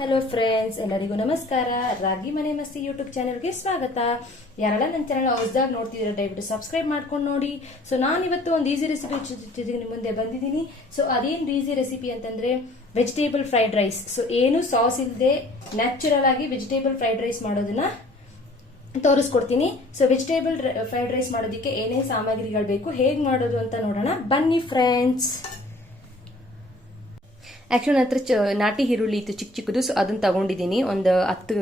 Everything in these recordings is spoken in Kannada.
ಹಲೋ ಫ್ರೆಂಡ್ಸ್, ಎಲ್ಲರಿಗೂ ನಮಸ್ಕಾರ. ರಾಗಿ ಮನೆ ಮಸ್ತಿ ಯೂಟ್ಯೂಬ್ ಚಾನೆಲ್ಗೆ ಸ್ವಾಗತ. ಯಾರೆಲ್ಲ ನನ್ನ ಚಾನೆಲ್ ಹೊಸದಾಗಿ ನೋಡ್ತಿದ್ರೆ ದಯವಿಟ್ಟು ಸಬ್ಸ್ಕ್ರೈಬ್ ಮಾಡ್ಕೊಂಡು ನೋಡಿ. ಸೊ ನಾನು ಇವತ್ತು ಒಂದು ಈಸಿ ರೆಸಿಪಿ ಜೊತೆಗೆ ನಿಮ್ಮ ಮುಂದೆ ಬಂದಿದ್ದೀನಿ. ಸೊ ಅದೇನು ಈಸಿ ರೆಸಿಪಿ ಅಂತಂದ್ರೆ ವೆಜಿಟೇಬಲ್ ಫ್ರೈಡ್ ರೈಸ್. ಸೊ ಏನು ಸಾಸ್ ಇಲ್ಲದೆ ನ್ಯಾಚುರಲ್ ಆಗಿ ವೆಜಿಟೇಬಲ್ ಫ್ರೈಡ್ ರೈಸ್ ಮಾಡೋದನ್ನ ತೋರಿಸ್ಕೊಡ್ತೀನಿ. ಸೊ ವೆಜಿಟೇಬಲ್ ಫ್ರೈಡ್ ರೈಸ್ ಮಾಡೋದಕ್ಕೆ ಏನೇನು ಸಾಮಗ್ರಿಗಳು ಬೇಕು, ಹೇಗೆ ಮಾಡೋದು ಅಂತ ನೋಡೋಣ ಬನ್ನಿ ಫ್ರೆಂಡ್ಸ್. ಆಕ್ಚುಲಿ ನನ್ನ ಹತ್ರ ನಾಟಿ ಈರುಳ್ಳಿ ಇತ್ತು ಚಿಕ್ಕ ಚಿಕ್ಕದು. ಸೊ ಅದನ್ನ ತಗೊಂಡಿದ್ದೀನಿ, ಒಂದು 10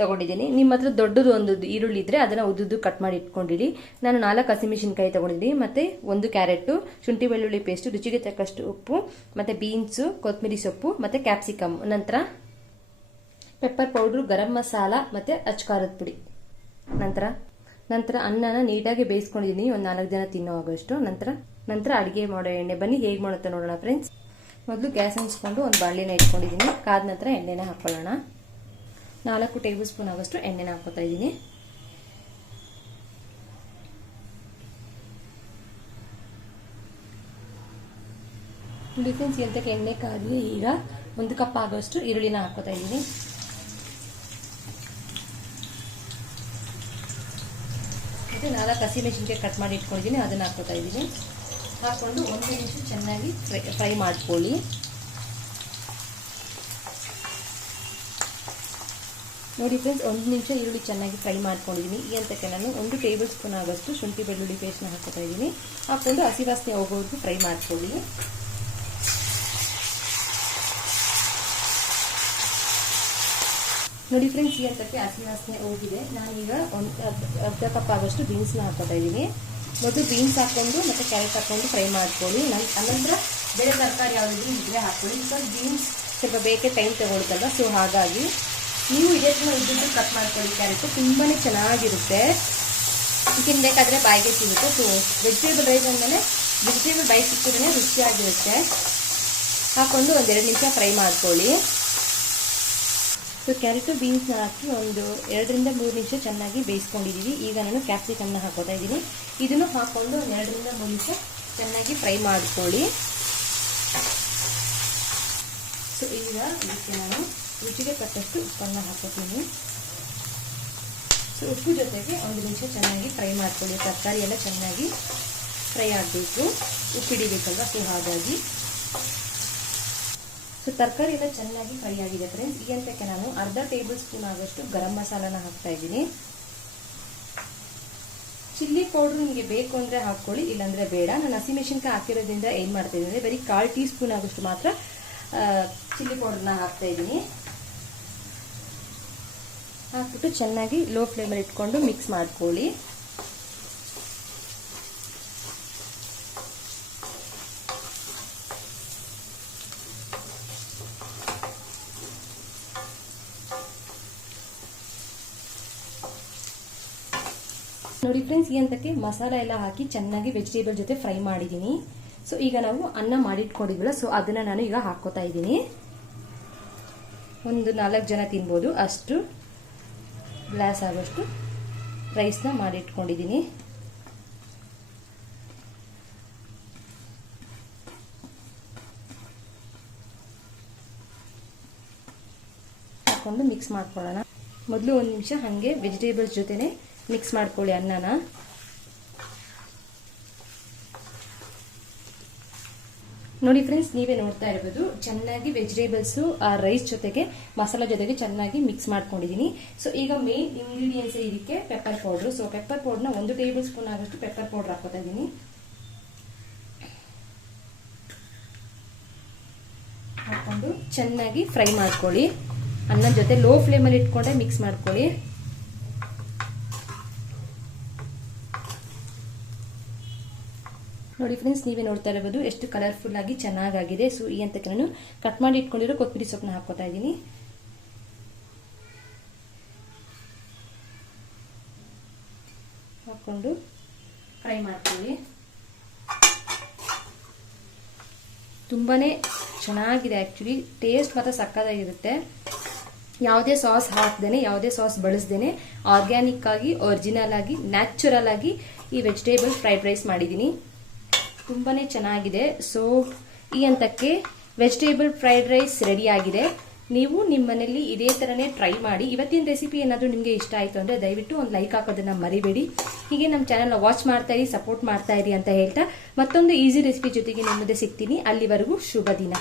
ತಗೊಂಡಿದ್ದೀನಿ. ನಿಮ್ಮ ಹತ್ರ ದೊಡ್ಡದು ಒಂದು ಈರುಳ್ಳಿ ಇದ್ರೆ ಅದನ್ನ ಉದ್ದುದ್ದು ಕಟ್ ಮಾಡಿ ಇಟ್ಕೊಂಡಿರಿ. ನಾನು 4 ಹಸಿಮೆಣಸಿನಕಾಯಿ ತಗೊಂಡಿದ್ದೀನಿ, ಮತ್ತೆ 1 ಕ್ಯಾರೆಟ್, ಶುಂಠಿ ಬೆಳ್ಳುಳ್ಳಿ ಪೇಸ್ಟ್, ರುಚಿಗೆ ತಕ್ಕಷ್ಟು ಉಪ್ಪು, ಮತ್ತೆ ಬೀನ್ಸು, ಕೊತ್ತಂಬರಿ ಸೊಪ್ಪು, ಮತ್ತೆ ಕ್ಯಾಪ್ಸಿಕಮ್, ನಂತರ ಪೆಪ್ಪರ್ ಪೌಡ್ರು, ಗರಂ ಮಸಾಲ, ಮತ್ತೆ ಅಚ್ಕಾರದ ಪುಡಿ. ನಂತರ ಅನ್ನನ ನೀಟಾಗಿ ಬೇಯಿಸ್ಕೊಂಡಿದ್ದೀನಿ, ಒಂದು 4 ಜನ ತಿನ್ನೋ ಆಗೋಷ್ಟು. ನಂತರ ಅಡಿಗೆ ಮಾಡೋ ಎಣ್ಣೆ. ಬನ್ನಿ ಹೇಗೆ ಮಾಡುತ್ತೆ ನೋಡೋಣ ಫ್ರೆಂಡ್ಸ್. ಮೊದಲು ಗ್ಯಾಸ್ ಹಂಚ್ಕೊಂಡು ಒಂದು ಬಾಣಲಿನ ಇಟ್ಕೊಂಡಿದ್ದೀನಿ. ಕಾದ ನಂತರ ಎಣ್ಣೆನ ಹಾಕೊಳ್ಳೋಣ. 4 ಟೇಬಲ್ ಸ್ಪೂನ್ ಆಗೋಷ್ಟು ಎಣ್ಣೆನ ಹಾಕೋತಾ ಇದ್ದೀನಿ. ಫ್ರೆಂಡ್ಸ್, ಎಂತಕ್ಕೆ ಎಣ್ಣೆ ಕಾದ್ಲಿ. ಈಗ 1 ಕಪ್ ಆಗೋಷ್ಟು ಈರುಳ್ಳಿನ ಹಾಕೋತಾ ಇದ್ದೀನಿ. ಮತ್ತೆ 4 ಹಸಿಮೆಣಸಿನಕಾಯಿ ಕಟ್ ಮಾಡಿ ಇಟ್ಕೊಂಡಿದ್ದೀನಿ, ಅದನ್ನ ಹಾಕೋತಾ ಇದ್ದೀನಿ. ಹಾಕೊಂಡು 1 ನಿಮಿಷ ಚೆನ್ನಾಗಿ ಫ್ರೈ ಮಾಡ್ಕೊಳ್ಳಿ. ನೋಡಿ ಫ್ರೆಂಡ್ಸ್, 1 ನಿಮಿಷ ಈರುಳ್ಳಿ ಚೆನ್ನಾಗಿ ಫ್ರೈ ಮಾಡ್ಕೊಂಡಿದ್ದೀನಿ. ಈ ಅಂತಕ್ಕೆ ನಾನು 1 ಟೇಬಲ್ ಸ್ಪೂನ್ ಆಗೋಷ್ಟು ಶುಂಠಿ ಬೆಳ್ಳುಳ್ಳಿ ಪೇಸ್ಟ್ನ ಹಾಕೋತಾ ಇದ್ದೀನಿ. ಹಾಕೊಂಡು ಹಸಿ ವಾಸನೆ ಹೋಗೋವರೆಗೂ ಫ್ರೈ ಮಾಡ್ಕೊಳ್ಳಿ. ನೋಡಿ ಫ್ರೆಂಡ್ಸ್, ಈ ಅಂತಕ್ಕೆ ಹಸಿ ವಾಸನೆ ಹೋಗಿದೆ. ನಾನೀಗ ಅರ್ಧ ಕಪ್ ಆಗೋಷ್ಟು ಬೀನ್ಸ್ನ ಹಾಕೋತಾ ಇದ್ದೀನಿ. ಮೊದಲು ಬೀನ್ಸ್ ಹಾಕೊಂಡು ಮತ್ತೆ ಕ್ಯಾರೆಟ್ ಹಾಕೊಂಡು ಫ್ರೈ ಮಾಡ್ಕೊಳ್ಳಿ. ಅನಂತರ ಬೇರೆ ತರಕಾರಿ ಯಾವುದಾದ್ರೂ ಇದ್ರೆ ಹಾಕೊಳ್ಳಿ. ಬಿಕಾಸ್ ಬೀನ್ಸ್ ಸ್ವಲ್ಪ ಬೇಕೇ ಟೈಮ್ ತಗೊಳ್ತಲ್ವ. ಸೊ ಹಾಗಾಗಿ ನೀವು ಇದೇ ಥರ ಉದ್ದುದ್ದು ಕಟ್ ಮಾಡ್ಕೊಳ್ಳಿ. ಕ್ಯಾರೆಟ್ ತುಂಬಾ ಚೆನ್ನಾಗಿರುತ್ತೆ, ತಿನ್ನಬೇಕಾದ್ರೆ ಬಾಯಿಗೆ ಸಿಗುತ್ತೆ. ಸೊ ವೆಜಿಟೇಬಲ್ ರೈಸ್ ಅಂದಮೇಲೆ ವೆಜಿಟೇಬಲ್ ಬಾಯಿ ಸಿಕ್ಕಿದ್ರೆ ರುಚಿಯಾಗಿರುತ್ತೆ. ಹಾಕೊಂಡು 1-2 ನಿಮಿಷ ಫ್ರೈ ಮಾಡ್ಕೊಳ್ಳಿ. ಸೊ ಕ್ಯಾರೆಟು ಬೀನ್ಸ್ನ ಹಾಕಿ ಒಂದು 2-3 ನಿಮಿಷ ಚೆನ್ನಾಗಿ ಬೇಯಿಸ್ಕೊಂಡಿದ್ದೀವಿ. ಈಗ ನಾನು ಕ್ಯಾಪ್ಸಿಕಮ್ನ ಹಾಕೋತಾ ಇದ್ದೀನಿ. ಇದನ್ನು ಹಾಕೊಂಡು 2-3 ನಿಮಿಷ ಚೆನ್ನಾಗಿ ಫ್ರೈ ಮಾಡ್ಕೊಳ್ಳಿ. ಸೊ ಈಗ ಇದಕ್ಕೆ ನಾನು ರುಚಿಗೆ ತಕ್ಕಷ್ಟು ಉಪ್ಪನ್ನು ಹಾಕೋತೀನಿ. ಸೊ ಉಪ್ಪು ಜೊತೆಗೆ 1 ನಿಮಿಷ ಚೆನ್ನಾಗಿ ಫ್ರೈ ಮಾಡ್ಕೊಳ್ಳಿ. ತರಕಾರಿ ಎಲ್ಲ ಚೆನ್ನಾಗಿ ಫ್ರೈ ಆಗಬೇಕು, ಉಪ್ಪು ಹಿಡಿಬೇಕಲ್ವ. ಸೊ ಹಾಗಾಗಿ ಸೊ ತರಕಾರಿ ಎಲ್ಲ ಚೆನ್ನಾಗಿ ಫ್ರೈ ಆಗಿದೆ ಫ್ರೆಂಡ್ಸ್. ಈ ಅಂತಕ್ಕೆ ನಾನು ಅರ್ಧ ಟೇಬಲ್ ಸ್ಪೂನ್ ಆಗೋಷ್ಟು ಗರಂ ಮಸಾಲಾನ ಹಾಕ್ತಾ ಇದ್ದೀನಿ. ಚಿಲ್ಲಿ ಪೌಡರ್ ನಿಮಗೆ ಬೇಕು ಅಂದರೆ ಹಾಕ್ಕೊಳ್ಳಿ, ಇಲ್ಲಾಂದರೆ ಬೇಡ. ನಾನು ಹಸಿಮೆಣಸಿನಕಾಯಿ ಹಾಕಿರೋದ್ರಿಂದ ಏನು ಮಾಡ್ತಾ ಇದ್ದೀನಿ ಅಂದರೆ ಬರೀ 1/4 ಟೀ ಸ್ಪೂನ್ ಆಗೋಷ್ಟು ಮಾತ್ರ ಚಿಲ್ಲಿ ಪೌಡರ್ನ ಹಾಕ್ತಾ ಇದ್ದೀನಿ. ಹಾಕ್ಬಿಟ್ಟು ಚೆನ್ನಾಗಿ ಲೋ ಫ್ಲೇಮಲ್ಲಿ ಇಟ್ಕೊಂಡು ಮಿಕ್ಸ್ ಮಾಡ್ಕೊಳ್ಳಿ. ನೋಡಿ ಫ್ರೆಂಡ್ಸ್, ಈ ಅಂತಕ್ಕೆ ಮಸಾಲ ಎಲ್ಲ ಹಾಕಿ ಚೆನ್ನಾಗಿ ವೆಜಿಟೇಬಲ್ ಜೊತೆ ಫ್ರೈ ಮಾಡಿದ್ದೀನಿ. ಸೊ ಈಗ ನಾವು ಅನ್ನ ಮಾಡಿಟ್ಕೊಂಡಿದ್ವಲ್ಲ, ಸೊ ಅದನ್ನ ನಾನು ಈಗ ಹಾಕೋತಾ ಇದ್ದೀನಿ. ಒಂದು 4 ಜನ ತಿನ್ಬೋದು ಅಷ್ಟು ಗ್ಲಾಸ್ ಆಗೋಷ್ಟು ರೈಸ್ನ ಮಾಡಿಟ್ಕೊಂಡಿದ್ದೀನಿ. ಹಾಕೊಂಡು ಮಿಕ್ಸ್ ಮಾಡ್ಕೊಳ್ಳೋಣ. ಮೊದಲು 1 ನಿಮಿಷ ಹಾಗೆ ವೆಜಿಟೇಬಲ್ಸ್ ಜೊತೆನೆ ಮಿಕ್ಸ್ ಮಾಡ್ಕೊಳ್ಳಿ ಅನ್ನನ. ನೋಡಿ ಫ್ರೆಂಡ್ಸ್, ನೀವೇ ನೋಡ್ತಾ ಇರ್ಬೋದು ಚೆನ್ನಾಗಿ ವೆಜಿಟೇಬಲ್ಸು ಆ ರೈಸ್ ಜೊತೆಗೆ ಮಸಾಲ ಜೊತೆಗೆ ಚೆನ್ನಾಗಿ ಮಿಕ್ಸ್ ಮಾಡ್ಕೊಂಡಿದ್ದೀನಿ. ಸೊ ಈಗ ಮೇನ್ ಇಂಗ್ರೀಡಿಯೆಂಟ್ಸ್ ಇದಕ್ಕೆ ಪೆಪ್ಪರ್ ಪೌಡ್ರು. ಸೊ ಪೆಪ್ಪರ್ ಪೌಡರ್ನ 1 ಟೇಬಲ್ ಸ್ಪೂನ್ ಆಗೋಷ್ಟು ಪೆಪ್ಪರ್ ಪೌಡರ್ ಹಾಕೋತಾ ಇದ್ದೀನಿ. ಹಾಕೊಂಡು ಚೆನ್ನಾಗಿ ಫ್ರೈ ಮಾಡ್ಕೊಳ್ಳಿ. ಅನ್ನ ಜೊತೆ ಲೋ ಫ್ಲೇಮಲ್ಲಿ ಇಟ್ಕೊಂಡೆ ಮಿಕ್ಸ್ ಮಾಡ್ಕೊಳ್ಳಿ. ನೋಡಿ ಫ್ರೆಂಡ್ಸ್, ನೀವೇ ನೋಡ್ತಾ ಇರಬಹುದು ಎಷ್ಟು ಕಲರ್ಫುಲ್ ಆಗಿ ಚೆನ್ನಾಗಿದೆ. ಸೊ ಈ ಅಂತಕ್ಕೆ ನಾನು ಕಟ್ ಮಾಡಿ ಇಟ್ಕೊಂಡಿರೋ ಕೊತ್ತಂಬರಿ ಸೊಪ್ಪನ್ನ ಹಾಕೋತಾ ಇದ್ದೀನಿ. ಹಾಕೊಂಡು ಫ್ರೈ ಮಾಡ್ತೀವಿ. ತುಂಬಾನೇ ಚೆನ್ನಾಗಿದೆ, ಆಕ್ಚುಲಿ ಟೇಸ್ಟ್ ಮಾತ್ರ ಸಕ್ಕತ್ತಾಗಿರುತ್ತೆ. ಯಾವುದೇ ಸಾಸ್ ಹಾಕ್ದೇನೆ, ಯಾವುದೇ ಸಾಸ್ ಬಳಸ್ದೇನೆ ಆರ್ಗ್ಯಾನಿಕ್ ಆಗಿ, ಒರಿಜಿನಲ್ ಆಗಿ, ನ್ಯಾಚುರಲ್ ಆಗಿ ಈ ವೆಜಿಟೇಬಲ್ ಫ್ರೈಡ್ ರೈಸ್ ಮಾಡಿದ್ದೀನಿ. ತುಂಬಾನೇ ಚೆನ್ನಾಗಿದೆ. ಸೊ ಈ ಅಂತಕ್ಕೆ ವೆಜಿಟೇಬಲ್ ಫ್ರೈಡ್ ರೈಸ್ ರೆಡಿ ಆಗಿದೆ. ನೀವು ನಿಮ್ಮ ಮನೇಲಿ ಇದೇ ಥರನೇ ಟ್ರೈ ಮಾಡಿ. ಇವತ್ತಿನ ರೆಸಿಪಿ ಏನಾದರೂ ನಿಮಗೆ ಇಷ್ಟ ಆಯಿತು ಅಂದರೆ ದಯವಿಟ್ಟು ಒಂದು ಲೈಕ್ ಹಾಕೋದನ್ನ ಮರಿಬೇಡಿ. ಹೀಗೆ ನಮ್ಮ ಚಾನಲ್ನ ವಾಚ್ ಮಾಡ್ತಾ ಇರಿ, ಸಪೋರ್ಟ್ ಮಾಡ್ತಾ ಇರಿ ಅಂತ ಹೇಳ್ತಾ ಮತ್ತೊಂದು ಈಸಿ ರೆಸಿಪಿ ಜೊತೆಗೆ ನಿಮ್ಮ ಮುಂದೆ ಸಿಗ್ತೀನಿ. ಅಲ್ಲಿವರೆಗೂ ಶುಭ ದಿನ.